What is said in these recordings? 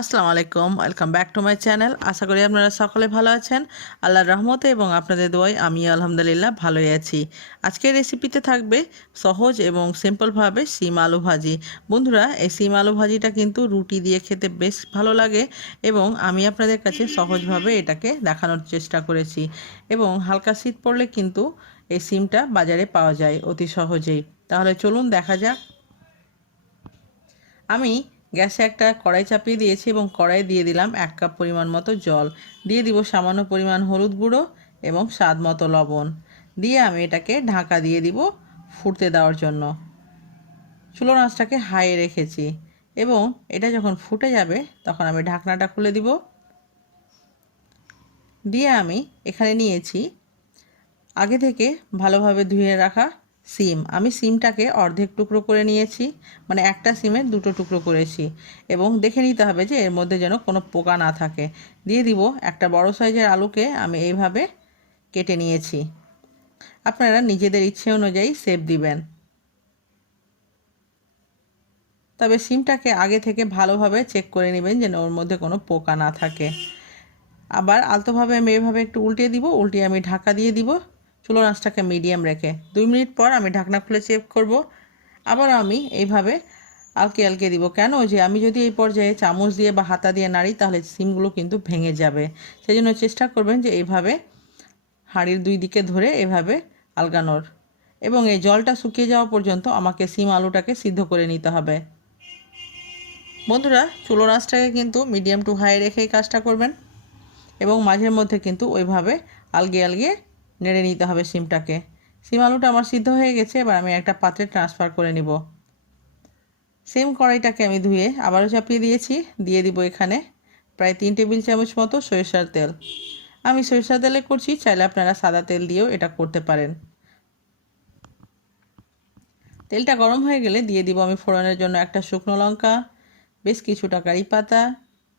আসসালামু আলাইকুম, welcome back to my channel. আশা করি আপনারা সকলে ভালো আছেন। আল্লাহর রহমতে এবং আপনাদের দোয়ায় আমি আলহামদুলিল্লাহ ভালোই আছি। আজকের রেসিপিতে থাকবে সহজ এবং সিম্পলভাবে শিম আলু ভাজি। বন্ধুরা, এই শিম আলু ভাজিটা কিন্তু রুটি দিয়ে খেতে বেশ ভালো লাগে এবং আমি আপনাদের কাছে সহজভাবে এটাকে দেখানোর চেষ্টা করেছি। এবং হালকা শীত পড়লে কিন্তু এই শিমটা বাজারে পাওয়া যায় অতি সহজেই। তাহলে চলুন দেখা যাক। আমি গ্যাসে একটা কড়াই চাপিয়ে দিয়েছি এবং কড়াইয়ে দিয়ে দিলাম 1 কাপ পরিমাণ মতো জল, দিয়ে দিব সামান্য পরিমাণ হলুদ গুঁড়ো এবং স্বাদ মতো লবণ, দিয়ে আমি এটাকে ঢাকা দিয়ে দিব ফুটতে দেওয়ার জন্য। চুলোর আঁচটাকে হাইয়ে রেখেছি এবং এটা যখন ফুটে যাবে তখন আমি ঢাকনাটা খুলে দিব। দিয়ে আমি এখানে নিয়েছি আগে থেকে ভালোভাবে ধুয়ে রাখা সিম। আমি সিমটাকে অর্ধেক টুকরো করে নিয়েছি, মানে একটা সিমের দুটো টুকরো করেছি, এবং দেখে নিতে হবে যে এর মধ্যে যেন কোনো পোকা না থাকে। দিয়ে দিব একটা বড় সাইজের আলুকে আমি এইভাবে কেটে নিয়েছি। আপনারা নিজেদের ইচ্ছে অনুযায়ী শেপ দিবেন, তবে সিমটাকে আগে থেকে ভালোভাবে চেক করে নেবেন যেন ওর মধ্যে কোনো পোকা না থাকে। আবার আলতোভাবে আমি এইভাবে একটু উল্টে দিব, উল্টিয়ে আমি ঢাকা দিয়ে দিব চুলোর আঁচটাকে মিডিয়াম রেখে। 2 মিনিট পর আমি ঢাকনা খুলে চেক করব। আবার আমি এইভাবে আলকে আলকে দিব, কেন যে আমি যদি এই পর্যায়ে চামচ দিয়ে বা হাতা দিয়ে নাড়ি তাহলে সিমগুলো কিন্তু ভেঙে যাবে। সেই জন্য চেষ্টা করবেন যে এইভাবে হাঁড়ির 2 দিকে ধরে এভাবে আলগানোর, এবং এই জলটা শুকিয়ে যাওয়া পর্যন্ত আমাকে সিম আলুটাকে সিদ্ধ করে নিতে হবে। বন্ধুরা, চুলোর আঁচটাকে কিন্তু মিডিয়াম টু হাই রেখেই কাজটা করবেন এবং মাঝের মধ্যে কিন্তু ওইভাবে আলগে আলগে নেড়ে নিতে হবে সিমটাকে। সিম আলুটা আমার সিদ্ধ হয়ে গেছে, এবার আমি একটা পাত্রে ট্রান্সফার করে নিব। সেম কড়াইটাকে আমি ধুয়ে আবারও চাপিয়ে দিয়েছি, দিয়ে দিব এখানে প্রায় 3 টেবিল চামচ মতো সরিষার তেল। আমি সরিষার তেলে করছি, চাইলে আপনারা সাদা তেল দিয়েও এটা করতে পারেন। তেলটা গরম হয়ে গেলে দিয়ে দিব আমি ফোড়নের জন্য একটা শুকনো লঙ্কা, বেশ কিছুটা কারি পাতা,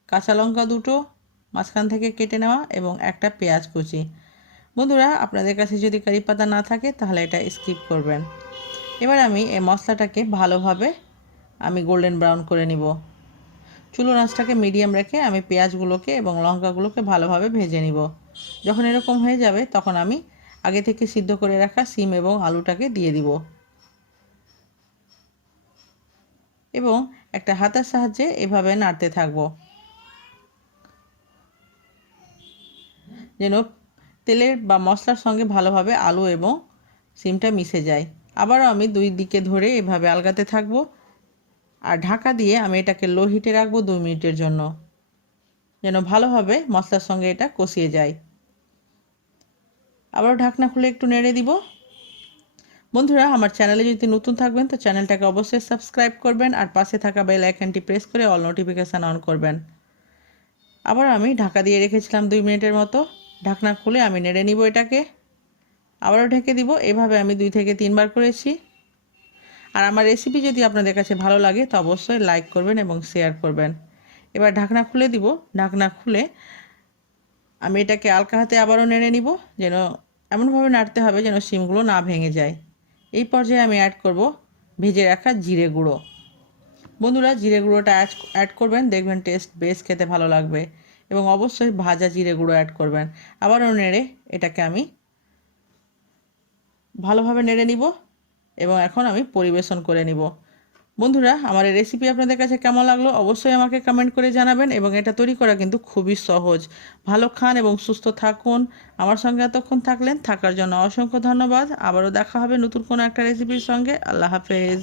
কাঁচা লঙ্কা দুটো মাঝখান থেকে কেটে নেওয়া, এবং একটা পেঁয়াজ কুচি। বন্ধুরা, আপনাদের কাছে যদি কারি পাতা না থাকে তাহলে এটা স্কিপ করবেন। এবার আমি এই মশলাটাকে ভালোভাবে গোল্ডেন ব্রাউন করে নিব। চুলোর আঁচটাকে মিডিয়াম রেখে আমি পেঁয়াজগুলোকে এবং লঙ্কাগুলোকে ভালোভাবে ভেজে নিব। যখন এরকম হয়ে যাবে তখন আমি আগে থেকে সিদ্ধ করে রাখা সিম এবং আলুটাকে দিয়ে দিব এবং একটা হাতার সাহায্যে এভাবে নাড়তে থাকব যেন তেলের বা মশলার সঙ্গে ভালোভাবে আলু এবং সিমটা মিশে যায়। আবারও আমি 2 দিকে ধরে এভাবে আলগাতে থাকব আর ঢাকা দিয়ে আমি এটাকে লো হিটে রাখবো 2 মিনিটের জন্য, যেন ভালোভাবে মশলার সঙ্গে এটা কষিয়ে যায়। আবারও ঢাকনা খুলে একটু নেড়ে দিব। বন্ধুরা, আমার চ্যানেলে যদি নতুন থাকবেন তো চ্যানেলটাকে অবশ্যই সাবস্ক্রাইব করবেন আর পাশে থাকা বেল আইকনটি প্রেস করে অল নোটিফিকেশান অন করবেন। আবার আমি ঢাকা দিয়ে রেখেছিলাম 2 মিনিটের মতো। ঢাকনা খুলে আমি নেড়ে নিব এটাকে, আবারও ঢেকে দিব। এভাবে আমি 2 থেকে 3 বার করেছি। আর আমার রেসিপি যদি আপনাদের কাছে ভালো লাগে তো অবশ্যই লাইক করবেন এবং শেয়ার করবেন। এবার ঢাকনা খুলে দিব। ঢাকনা খুলে আমি এটাকে হালকা হাতে আবারও নেড়ে নিব, যেন এমনভাবে নাড়তে হবে যেন শিমগুলো না ভেঙে যায়। এই পর্যায়ে আমি অ্যাড করব ভেজে রাখা জিরে গুঁড়ো। বন্ধুরা, জিরে গুঁড়োটা অ্যাড করবেন, দেখবেন টেস্ট বেশ খেতে ভালো লাগবে, এবং অবশ্যই ভাজা জিরে গুঁড়ো অ্যাড করবেন। আবারও নেড়ে এটাকে আমি ভালোভাবে নেড়ে নিব এবং এখন আমি পরিবেশন করে নিব। বন্ধুরা, আমার এই রেসিপি আপনাদের কাছে কেমন লাগলো অবশ্যই আমাকে কমেন্ট করে জানাবেন, এবং এটা তৈরি করা কিন্তু খুবই সহজ। ভালো খান এবং সুস্থ থাকুন। আমার সঙ্গে এতক্ষণ থাকার জন্য অসংখ্য ধন্যবাদ। আবারও দেখা হবে নতুন কোনো একটা রেসিপির সঙ্গে। আল্লাহ হাফেজ।